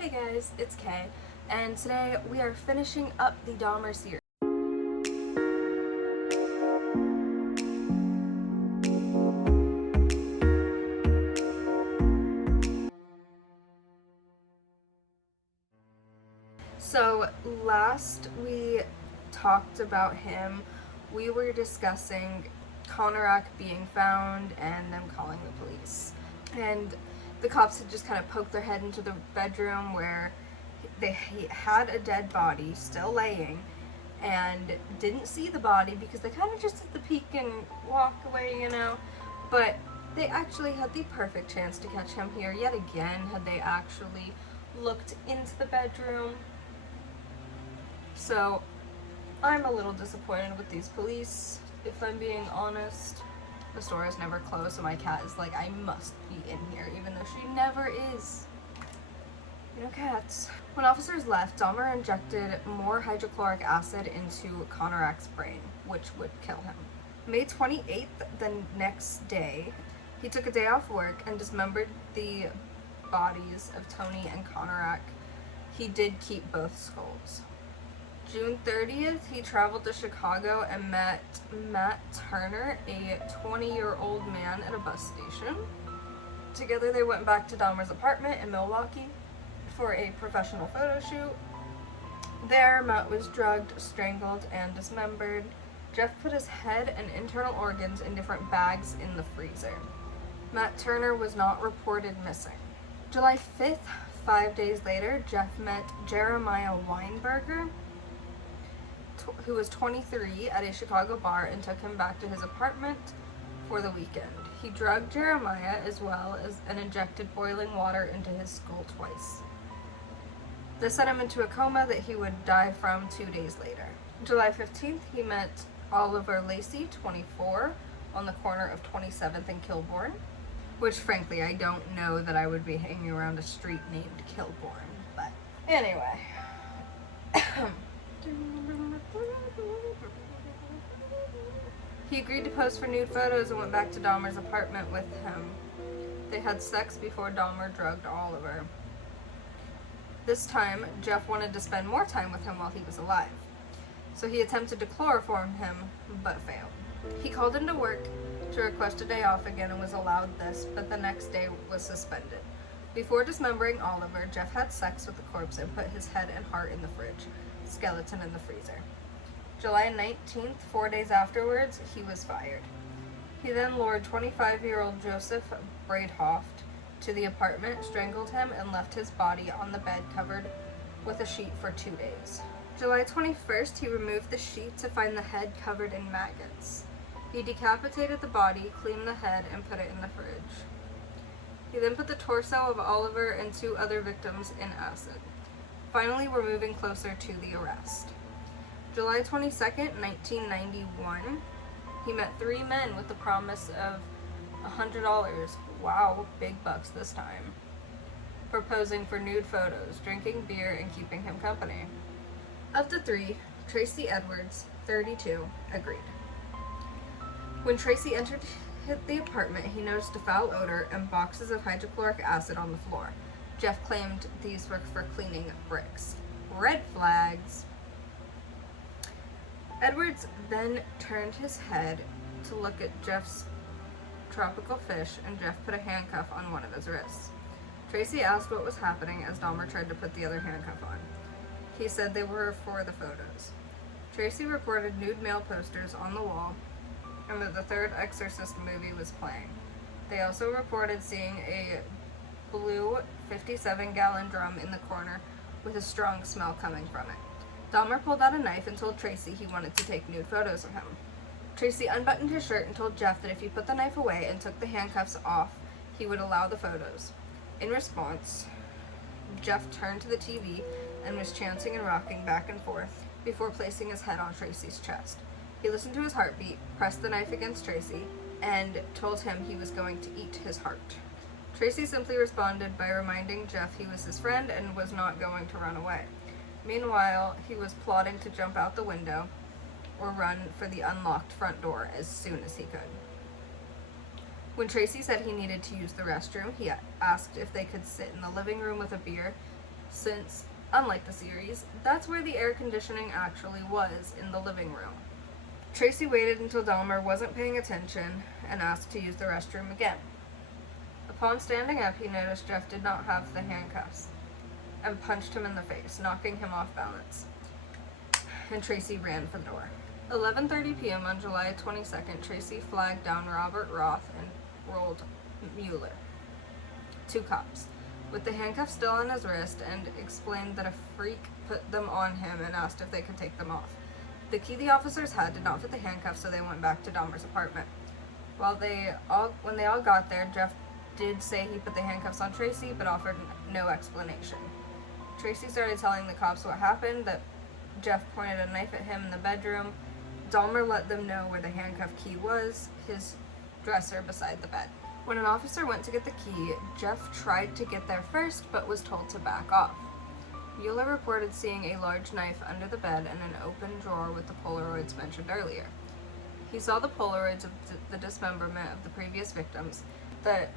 Hey guys, it's Kay, and today we are finishing up the Dahmer series. So last we talked about him, we were discussing Conorak being found and them calling the police. And the cops had just kind of poked their head into the bedroom where they had a dead body still laying and didn't see the body because they kind of just did the peek and walk away, you know. But they actually had the perfect chance to catch him here yet again had they actually looked into the bedroom. So I'm a little disappointed with these police, if I'm being honest. The store is never closed, so my cat is like, I must be in here, even though she never is. You know, cats. When officers left, Dahmer injected more hydrochloric acid into Conorak's brain, which would kill him. May 28th, the next day, he took a day off work and dismembered the bodies of Tony and Conorak. He did keep both skulls. June 30th, he traveled to Chicago and met Matt Turner, a 20-year-old man at a bus station. Together they went back to Dahmer's apartment in Milwaukee for a professional photo shoot. There, Matt was drugged, strangled, and dismembered. Jeff put his head and internal organs in different bags in the freezer. Matt Turner was not reported missing. July 5th, 5 days later, Jeff met Jeremiah Weinberger, who was 23, at a Chicago bar and took him back to his apartment for the weekend. He drugged Jeremiah as well as and injected boiling water into his skull twice. This sent him into a coma that he would die from 2 days later. July 15th, he met Oliver Lacey, 24, on the corner of 27th and Kilbourne, which frankly I don't know that I would be hanging around a street named Kilbourne, but anyway. He agreed to pose for nude photos and went back to Dahmer's apartment with him. They had sex before Dahmer drugged Oliver. This time, Jeff wanted to spend more time with him while he was alive, so he attempted to chloroform him, but failed. He called into work to request a day off again and was allowed this, but the next day was suspended. Before dismembering Oliver, Jeff had sex with the corpse and put his head and heart in the fridge, skeleton in the freezer. July 19th, 4 days afterwards, he was fired. He then lured 25-year-old Joseph Braidhoft to the apartment, strangled him, and left his body on the bed covered with a sheet for 2 days. July 21st, he removed the sheet to find the head covered in maggots. He decapitated the body, cleaned the head, and put it in the fridge. He then put the torso of Oliver and 2 other victims in acid. Finally, we're moving closer to the arrest. July 22nd, 1991, he met 3 men with the promise of $100, wow, big bucks this time, for posing for nude photos, drinking beer, and keeping him company. Of the 3, Tracy Edwards, 32, agreed. When Tracy entered the apartment, he noticed a foul odor and boxes of hydrochloric acid on the floor. Jeff claimed these were for cleaning bricks. Red flags. Edwards then turned his head to look at Jeff's tropical fish, and Jeff put a handcuff on one of his wrists. Tracy asked what was happening as Dahmer tried to put the other handcuff on. He said they were for the photos. Tracy reported nude male posters on the wall and that the 3rd Exorcist movie was playing. They also reported seeing a blue 57-gallon drum in the corner with a strong smell coming from it. Dahmer pulled out a knife and told Tracy he wanted to take nude photos of him. Tracy unbuttoned his shirt and told Jeff that if he put the knife away and took the handcuffs off, he would allow the photos. In response, Jeff turned to the TV and was chanting and rocking back and forth before placing his head on Tracy's chest. He listened to his heartbeat, pressed the knife against Tracy, and told him he was going to eat his heart. Tracy simply responded by reminding Jeff he was his friend and was not going to run away. Meanwhile, he was plotting to jump out the window or run for the unlocked front door as soon as he could. When Tracy said he needed to use the restroom, he asked if they could sit in the living room with a beer since, unlike the series, that's where the air conditioning actually was, in the living room. Tracy waited until Dahmer wasn't paying attention and asked to use the restroom again. Upon standing up, he noticed Jeff did not have the handcuffs and punched him in the face, knocking him off balance, and Tracy ran for the door. 11:30 p.m. on July 22nd, Tracy flagged down Robert Roth and rolled Mueller, 2 cops, with the handcuffs still on his wrist, and explained that a freak put them on him and asked if they could take them off. The key the officers had did not fit the handcuffs, so they went back to Dahmer's apartment. When they all got there, Jeff did say he put the handcuffs on Tracy, but offered no explanation. Tracy started telling the cops what happened, that Jeff pointed a knife at him in the bedroom. Dahmer let them know where the handcuff key was, his dresser beside the bed. When an officer went to get the key, Jeff tried to get there first, but was told to back off. Mueller reported seeing a large knife under the bed and an open drawer with the Polaroids mentioned earlier. He saw the Polaroids of the dismemberment of the previous victims,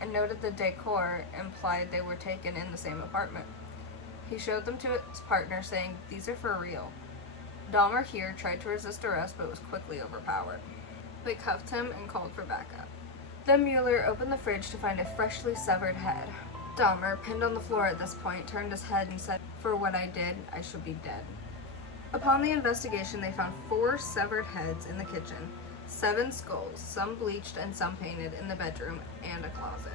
and noted the decor implied they were taken in the same apartment. He showed them to his partner, saying, "These are for real." Dahmer here tried to resist arrest, but was quickly overpowered. They cuffed him and called for backup. Then Mueller opened the fridge to find a freshly severed head. Dahmer, pinned on the floor at this point, turned his head and said, "For what I did, I should be dead." Upon the investigation, they found 4 severed heads in the kitchen, 7 skulls, some bleached and some painted, in the bedroom and a closet.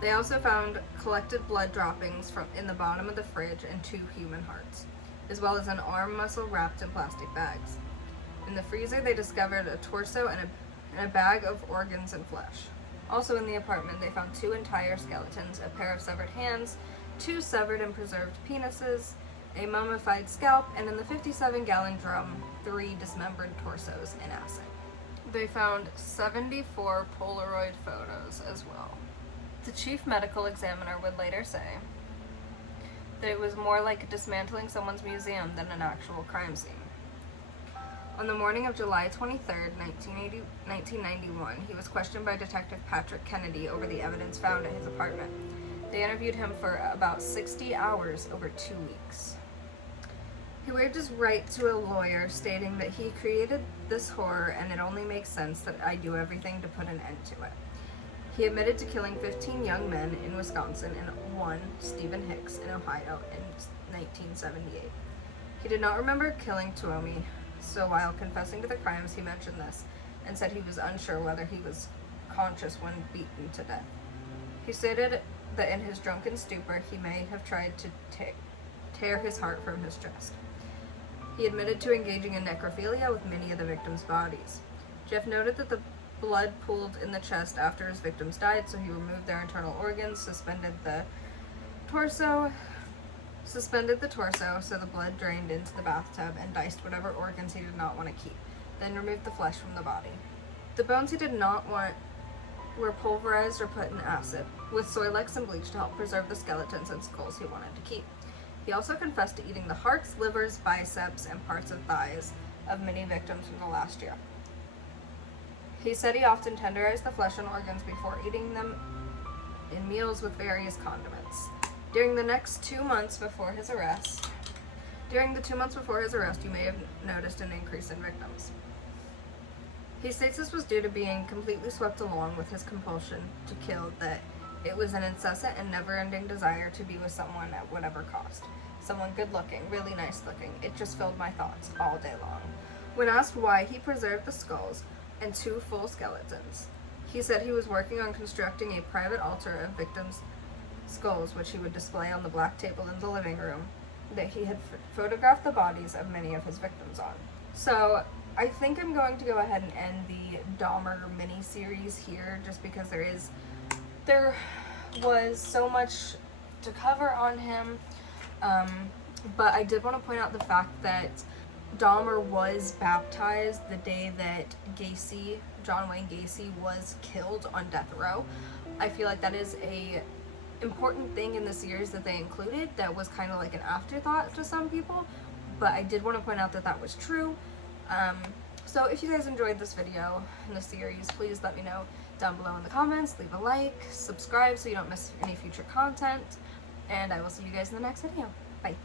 They also found collected blood droppings in the bottom of the fridge and 2 human hearts, as well as an arm muscle wrapped in plastic bags. In the freezer, they discovered a torso and a bag of organs and flesh. Also in the apartment, they found 2 entire skeletons, a pair of severed hands, 2 severed and preserved penises, a mummified scalp, and in the 57-gallon drum, 3 dismembered torsos in acid. They found 74 Polaroid photos as well. The chief medical examiner would later say that it was more like dismantling someone's museum than an actual crime scene. On the morning of July 23, 1991, he was questioned by Detective Patrick Kennedy over the evidence found at his apartment. They interviewed him for about 60 hours over 2 weeks. He waived his right to a lawyer, stating that he created this horror and it only makes sense that I do everything to put an end to it. He admitted to killing 15 young men in Wisconsin and 1, Stephen Hicks, in Ohio in 1978. He did not remember killing Tuomi, so while confessing to the crimes, he mentioned this and said he was unsure whether he was conscious when beaten to death. He stated that in his drunken stupor, he may have tried to tear his heart from his chest. He admitted to engaging in necrophilia with many of the victims' bodies. Jeff noted that the blood pooled in the chest after his victims died, so he removed their internal organs, suspended the torso so the blood drained into the bathtub, and diced whatever organs he did not want to keep, then removed the flesh from the body. The bones he did not want were pulverized or put in acid, with Soilex and bleach to help preserve the skeletons and skulls he wanted to keep. He also confessed to eating the hearts, livers, biceps, and parts of thighs of many victims from the last year. He said he often tenderized the flesh and organs before eating them in meals with various condiments. During the 2 months before his arrest, you may have noticed an increase in victims. He states this was due to being completely swept along with his compulsion to kill, that it was an incessant and never-ending desire to be with someone at whatever cost. Someone good-looking, really nice-looking. It just filled my thoughts all day long. When asked why he preserved the skulls and 2 full skeletons, he said he was working on constructing a private altar of victims' skulls, which he would display on the black table in the living room that he had photographed the bodies of many of his victims on. So I think I'm going to go ahead and end the Dahmer mini-series here, just because there was so much to cover on him, but I did want to point out the fact that Dahmer was baptized the day that John Wayne Gacy, was killed on death row. I feel like that is a important thing in the series that they included that was kind of like an afterthought to some people, but I did want to point out that that was true. So if you guys enjoyed this video in the series, please let me know down below in the comments, leave a like, subscribe so you don't miss any future content, and I will see you guys in the next video. Bye.